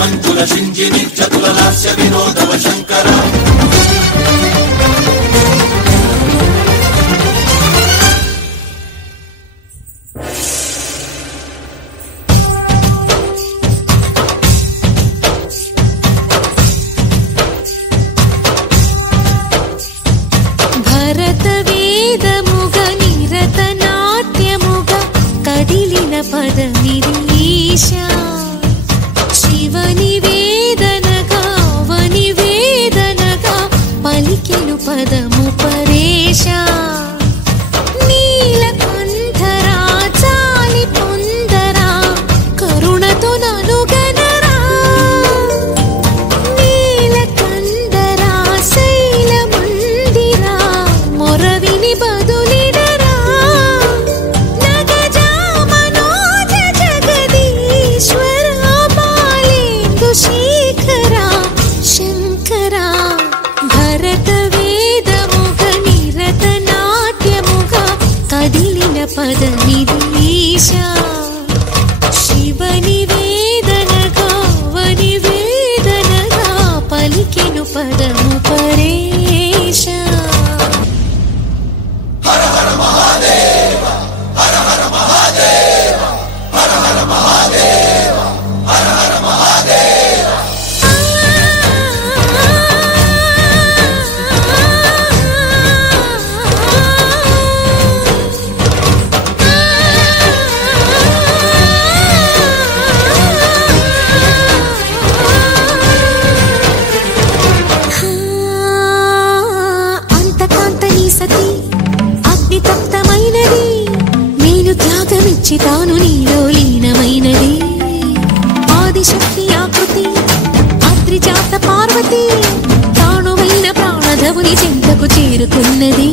మంజుల సింజిని చతుల లాస్య వినోదవ శంకర పదమిరీశా శివని వేదనగా వని వేదనగా పలికెను పదము పరేశా నీలకంఠరా చాలి పొందరా కరుణతో ననుగనరా నీలకంఠరా శైల మందిరా మొరవిని బదులిడరా శేఖరా శంకరా భరత వేదముగ నిరత నాట్యముగా కదిలిన పదమిరీశా శివని వేదనగా వని వేదనగా పలికెను పదము పరేశా హర హర మహాదేవ హర హర మహాదేవ హర హర మహాదేవ హర హర మహాదేవ తాను నీలో లీనమైనది ఆదిశక్తి ఆకృతి అద్రిజాత పార్వతి తానువైన ప్రాణధవుని చెంతకు చేరుకున్నది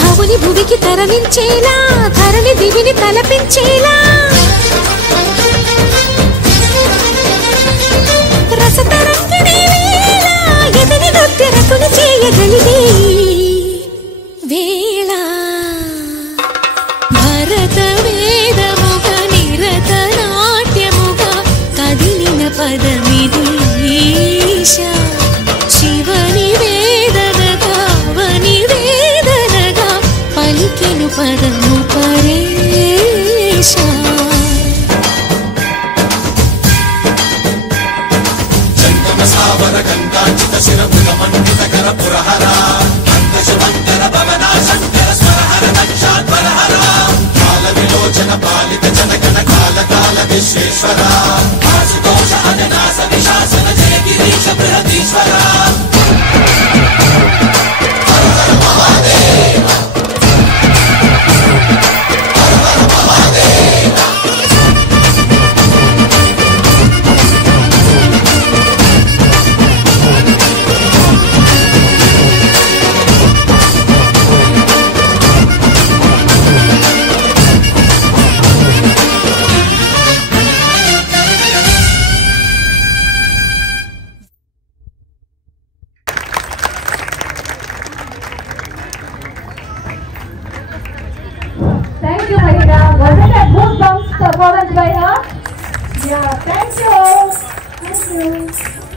భవుని భువికి తరలించేలా ధరణి దివిని తలపించేలా రసతరంగిణి చేయగలిగే వేళ భరత వేదముగ నిరత నాట్యముగా కదిలిన పదమిరీశా శివని వేదనగా వని వేదనగా పలికెను పదము పరేశా గంగాచిత శిరముల మండిత కర పురహర అంతశమంతర భవనా శంకర స్వరహర నక్షాత్వరహర కాల విలోచన పాలిత జనగణ కాల కాల విశ్వేశ్వర ఆశుతోష అజనాస విశాసన జయ గిరీశ బృహదీశ్వర హర హర మహాదేవ హర హర Mahadeva Thank you, Mahira. Wasn't that goosebumps performance by her? Yeah, thank you. Thank you.